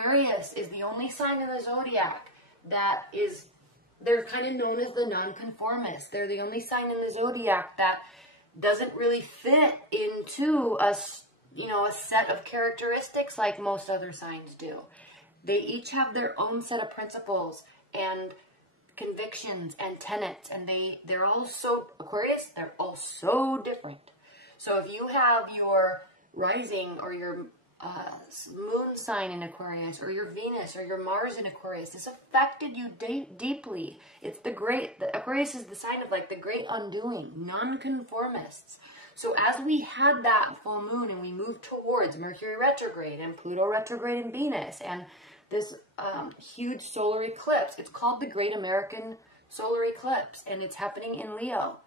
Aquarius is the only sign in the zodiac that is, they're kind of known as the nonconformists. They're the only sign in the zodiac that doesn't really fit into a set of characteristics like most other signs do. They each have their own set of principles and convictions and tenets, and they're all so, Aquarius, they're all so different. So if you have your rising or your moon sign in Aquarius, or your Venus or your Mars in Aquarius, this affected you deeply. It's Aquarius is the sign of like the great undoing, nonconformists. So as we had that full moon and we moved towards Mercury retrograde and Pluto retrograde in Venus and this huge solar eclipse, it's called the Great American Solar Eclipse, and it's happening in Leo.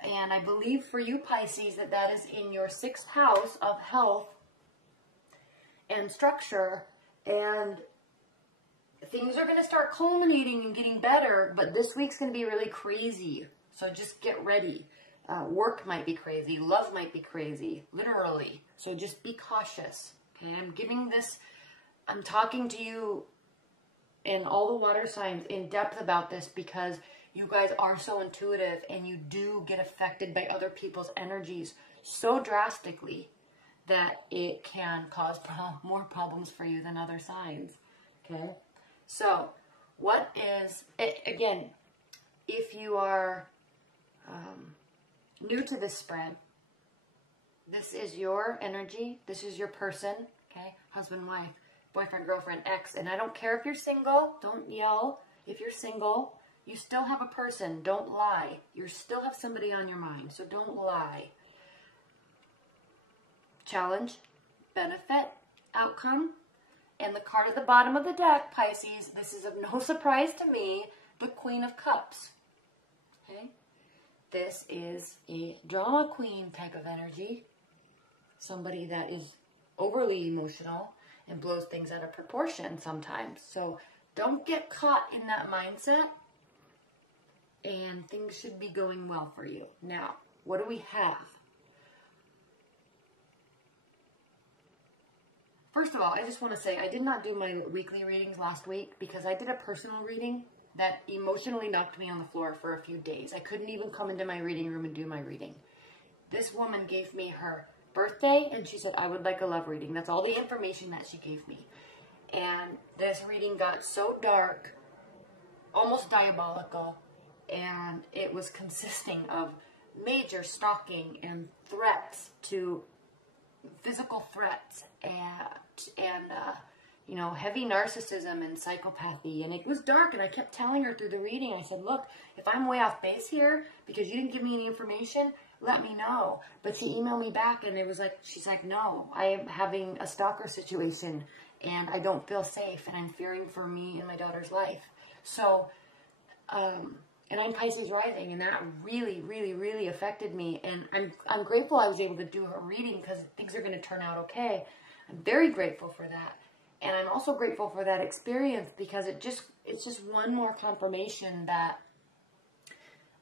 And I believe for you Pisces that is in your 6th house of health and structure, and things are going to start culminating and getting better, but this week's going to be really crazy. So just get ready. Work might be crazy. Love might be crazy, literally. So just be cautious. Okay, I'm talking to you and all the water signs in depth about this because you guys are so intuitive and you do get affected by other people's energies so drastically that it can cause more problems for you than other signs. Okay, so what is it, again, if you are new to this spread, this is your energy, this is your person, okay, husband, wife, boyfriend, girlfriend, ex, and I don't care if you're single, don't yell. If you're single, you still have a person, don't lie. You still have somebody on your mind, so don't lie. Challenge, benefit, outcome, and the card at the bottom of the deck, Pisces, this is of no surprise to me, the Queen of Cups. Okay? This is a drama queen type of energy, somebody that is overly emotional and blows things out of proportion sometimes. So don't get caught in that mindset, and things should be going well for you. Now, what do we have? First of all, I just want to say I did not do my weekly readings last week because I did a personal reading that emotionally knocked me on the floor for a few days. I couldn't even come into my reading room and do my reading. This woman gave me her birthday and she said, I would like a love reading. That's all the information that she gave me. And this reading got so dark, almost diabolical, and it was consisting of major stalking and threats to physical threats and you know, heavy narcissism and psychopathy, and it was dark, and I kept telling her through the reading, I said, look, if I'm way off base here because you didn't give me any information, let me know. But she emailed me back and it was like, she's like, no, I am having a stalker situation and I don't feel safe and I'm fearing for me and my daughter's life. So and I'm Pisces rising, and that really, really, really affected me. And I'm grateful I was able to do her reading because things are going to turn out okay. I'm very grateful for that. And I'm also grateful for that experience because it's just one more confirmation that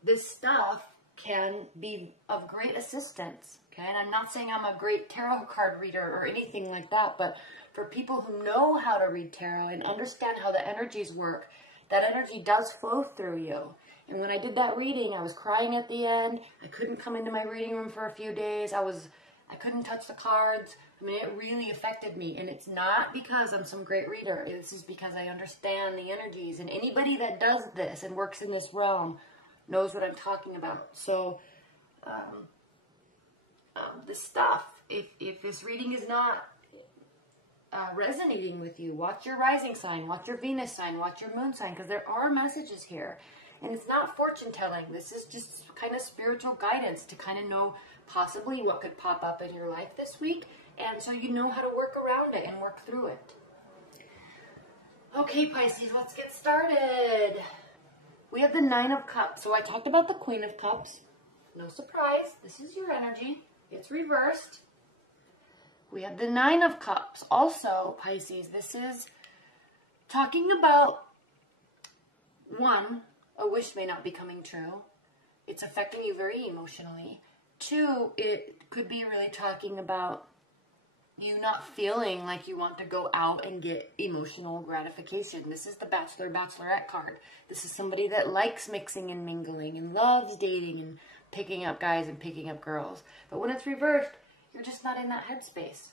this stuff can be of great assistance. Okay, and I'm not saying I'm a great tarot card reader or anything like that, but for people who know how to read tarot and understand how the energies work, that energy does flow through you. And when I did that reading, I was crying at the end. I couldn't come into my reading room for a few days. I couldn't touch the cards. I mean, it really affected me. And it's not because I'm some great reader. This is because I understand the energies. And anybody that does this and works in this realm knows what I'm talking about. So, this stuff, if this reading is not resonating with you, watch your rising sign, watch your Venus sign, watch your moon sign, because there are messages here. And it's not fortune telling. This is just kind of spiritual guidance to kind of know possibly what could pop up in your life this week. And so you know how to work around it and work through it. Okay, Pisces, let's get started. We have the Nine of Cups. So I talked about the Queen of Cups. No surprise. This is your energy. It's reversed. We have the Nine of Cups. Also, Pisces, this is talking about, one, a wish may not be coming true. It's affecting you very emotionally. Two, it could be really talking about you not feeling like you want to go out and get emotional gratification. This is the Bachelor, Bachelorette card. This is somebody that likes mixing and mingling and loves dating and picking up guys and picking up girls. But when it's reversed, you're just not in that headspace.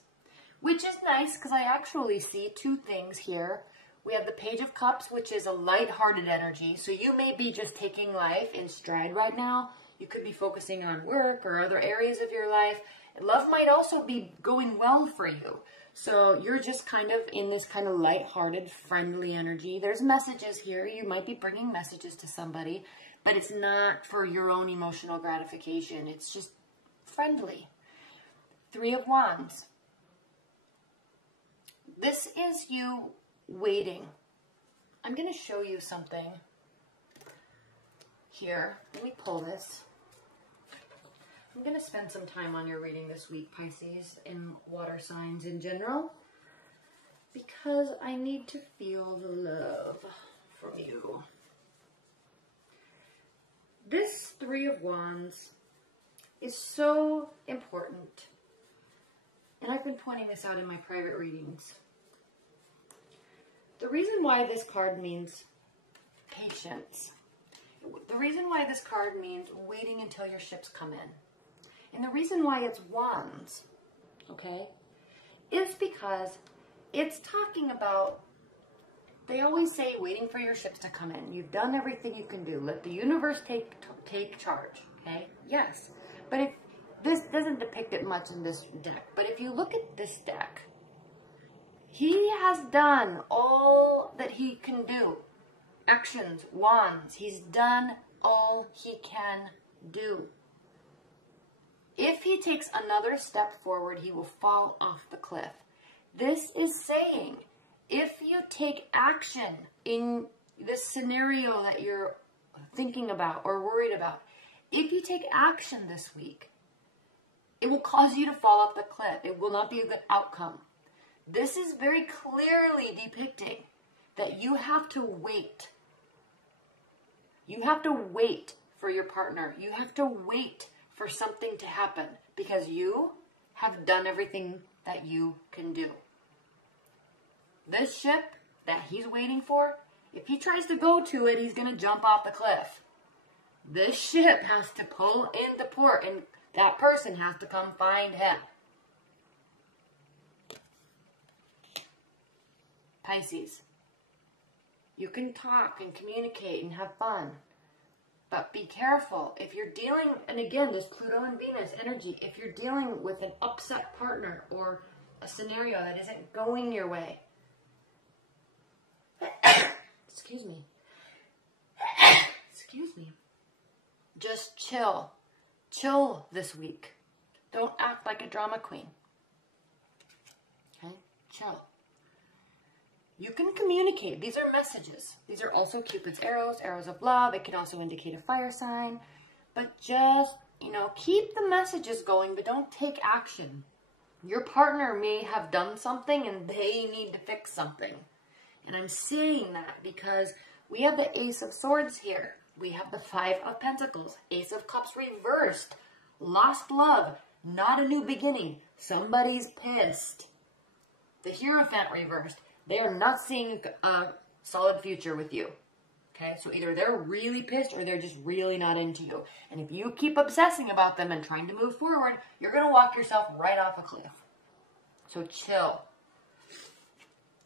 Which is nice because I actually see two things here. We have the Page of Cups, which is a light-hearted energy. So you may be just taking life in stride right now. You could be focusing on work or other areas of your life. Love might also be going well for you. So you're just kind of in this kind of light-hearted, friendly energy. There's messages here. You might be bringing messages to somebody, but it's not for your own emotional gratification. It's just friendly. Three of Wands. This is you waiting. I'm going to show you something here. Let me pull this. I'm going to spend some time on your reading this week, Pisces, and water signs in general, because I need to feel the love from you. This Three of Wands is so important, and I've been pointing this out in my private readings. The reason why this card means patience, the reason why this card means waiting until your ships come in, and the reason why it's Wands, okay, is because it's talking about, they always say waiting for your ships to come in. You've done everything you can do. Let the universe take charge, okay? Yes. But if this doesn't depict it much in this deck, but if you look at this deck, he has done all that he can do. Actions, wands. He's done all he can do. If he takes another step forward, he will fall off the cliff. This is saying, if you take action in this scenario that you're thinking about or worried about, if you take action this week, it will cause you to fall off the cliff. It will not be a good outcome. This is very clearly depicting that you have to wait. You have to wait for your partner. You have to wait for something to happen because you have done everything that you can do. This ship that he's waiting for, if he tries to go to it, he's going to jump off the cliff. This ship has to pull into port, and that person has to come find him. Pisces, you can talk and communicate and have fun, but be careful. If you're dealing, and again, this Pluto and Venus energy, if you're dealing with an upset partner or a scenario that isn't going your way, excuse me, just chill. Chill this week. Don't act like a drama queen. Okay? Chill. You can communicate. These are messages. These are also Cupid's arrows, arrows of love. It can also indicate a fire sign. But just, keep the messages going, but don't take action. Your partner may have done something and they need to fix something. And I'm saying that because we have the Ace of Swords here. We have the Five of Pentacles, Ace of Cups reversed, lost love, not a new beginning. Somebody's pissed. The Hierophant reversed. They are not seeing a solid future with you. Okay, so either they're really pissed or they're just really not into you. And if you keep obsessing about them and trying to move forward, you're going to walk yourself right off a cliff. So chill.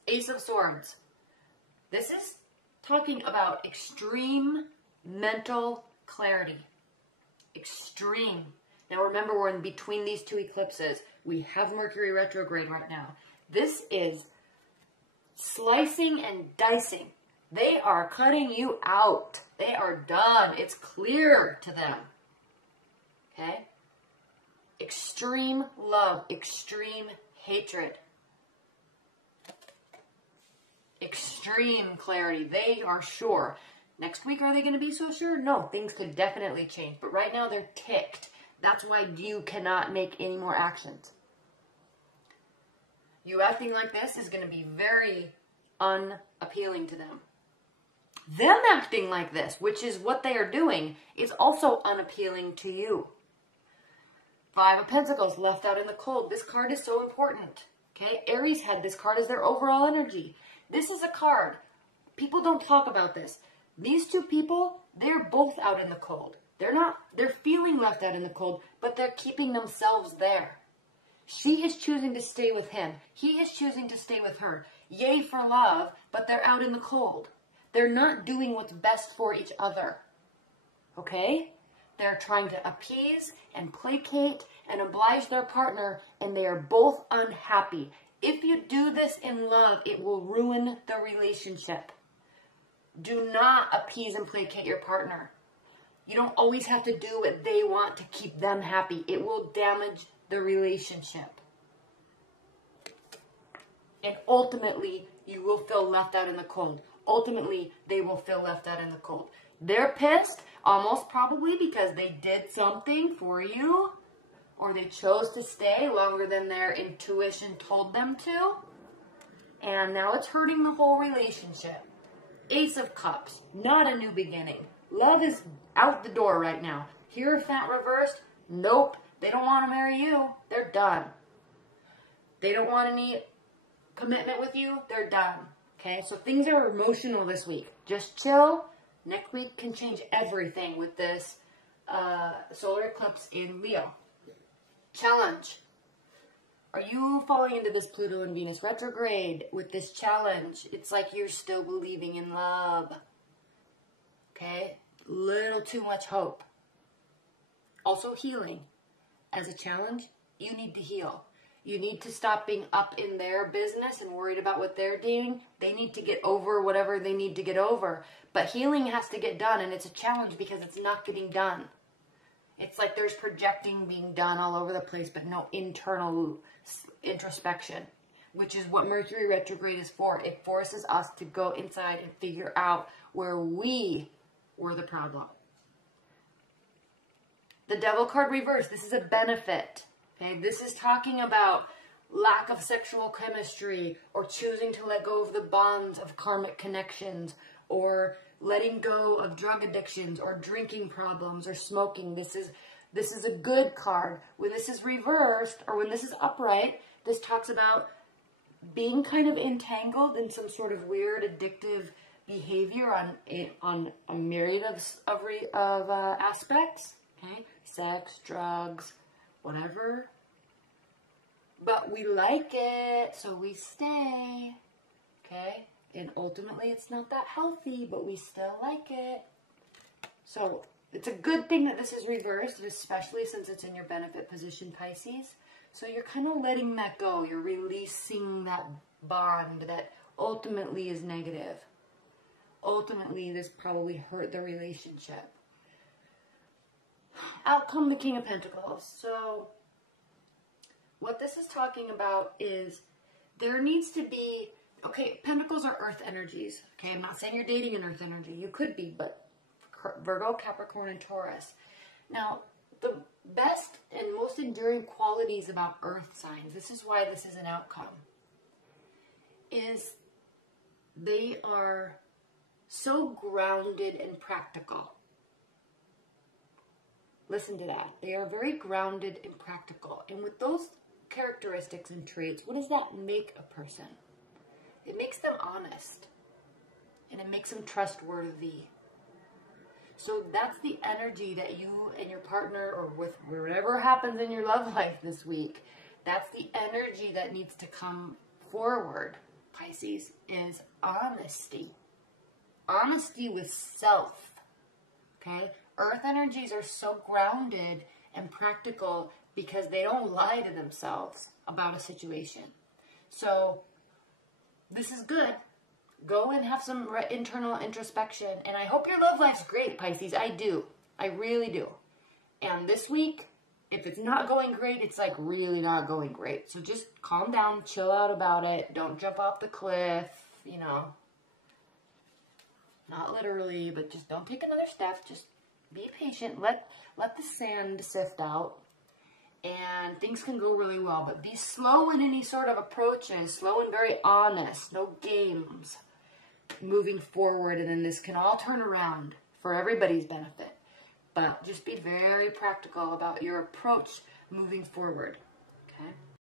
Ace of Swords. This is talking about extreme mental clarity. Extreme. Now remember, we're in between these two eclipses. We have Mercury retrograde right now. This is slicing and dicing. They are cutting you out. They are done. It's clear to them. Okay? Extreme love. Extreme hatred. Extreme clarity. They are sure. Next week, are they going to be so sure? No, things could definitely change. But right now, they're ticked. That's why you cannot make any more actions. You acting like this is going to be very unappealing to them. Them acting like this, which is what they are doing, is also unappealing to you. Five of Pentacles left out in the cold. This card is so important. Okay, Aries had this card as their overall energy. This is a card. People don't talk about this. These two people, they're both out in the cold. They're feeling left out in the cold, but they're keeping themselves there. She is choosing to stay with him. He is choosing to stay with her. Yay for love, but they're out in the cold. They're not doing what's best for each other. Okay? They're trying to appease and placate and oblige their partner, and they are both unhappy. If you do this in love, it will ruin the relationship. Do not appease and placate your partner. You don't always have to do what they want to keep them happy. It will damage the relationship. And ultimately, you will feel left out in the cold. Ultimately, they will feel left out in the cold. They're pissed, almost probably because they did something for you, or they chose to stay longer than their intuition told them to. And now it's hurting the whole relationship. Ace of Cups, not a new beginning. Love is out the door right now. Hierophant reversed, nope. They don't want to marry you. They're done. They don't want any commitment with you. They're done. Okay, so things are emotional this week. Just chill. Next week can change everything with this solar eclipse in Leo. Challenge. Are you falling into this Pluto and Venus retrograde with this challenge? It's like you're still believing in love. Okay? Little too much hope. Also healing. As a challenge, you need to heal. You need to stop being up in their business and worried about what they're doing. They need to get over whatever they need to get over. But healing has to get done, and it's a challenge because it's not getting done. It's like there's projecting being done all over the place, but no internal introspection, which is what Mercury retrograde is for. It forces us to go inside and figure out where we were the problem. The Devil card reversed. This is a benefit. Okay, this is talking about lack of sexual chemistry, or choosing to let go of the bonds of karmic connections, or letting go of drug addictions, or drinking problems, or smoking. This is a good card. When this is reversed, or when this is upright, this talks about being kind of entangled in some sort of weird addictive behavior on a myriad of aspects. Okay, sex, drugs, whatever. But we like it, so we stay. Okay? And ultimately, it's not that healthy, but we still like it. So, it's a good thing that this is reversed, especially since it's in your benefit position, Pisces. So, you're kind of letting that go. You're releasing that bond that ultimately is negative. Ultimately, this probably hurt the relationship. Out come the King of Pentacles. So, what this is talking about is there needs to be, okay, Pentacles are earth energies. Okay, I'm not saying you're dating an earth energy. You could be, but Virgo, Capricorn, and Taurus. Now, the best and most enduring qualities about earth signs, this is why this is an outcome, is they are so grounded and practical. Listen to that. They are very grounded and practical. And with those characteristics and traits, what does that make a person? It makes them honest. And it makes them trustworthy. So that's the energy that you and your partner, or with whatever happens in your love life this week, that's the energy that needs to come forward, Pisces, is honesty. Honesty with self. Okay? Earth energies are so grounded and practical because they don't lie to themselves about a situation. So, this is good. Go and have some internal introspection. And I hope your love life's great, Pisces. I do. I really do. And this week, if it's not going great, it's like really not going great. So just calm down, chill out about it. Don't jump off the cliff, you know. Not literally, but just don't take another step. Just be patient. Let the sand sift out. And things can go really well. But be slow in any sort of approaches. Slow and very honest. No games. Moving forward. And then this can all turn around for everybody's benefit. But just be very practical about your approach moving forward. Okay?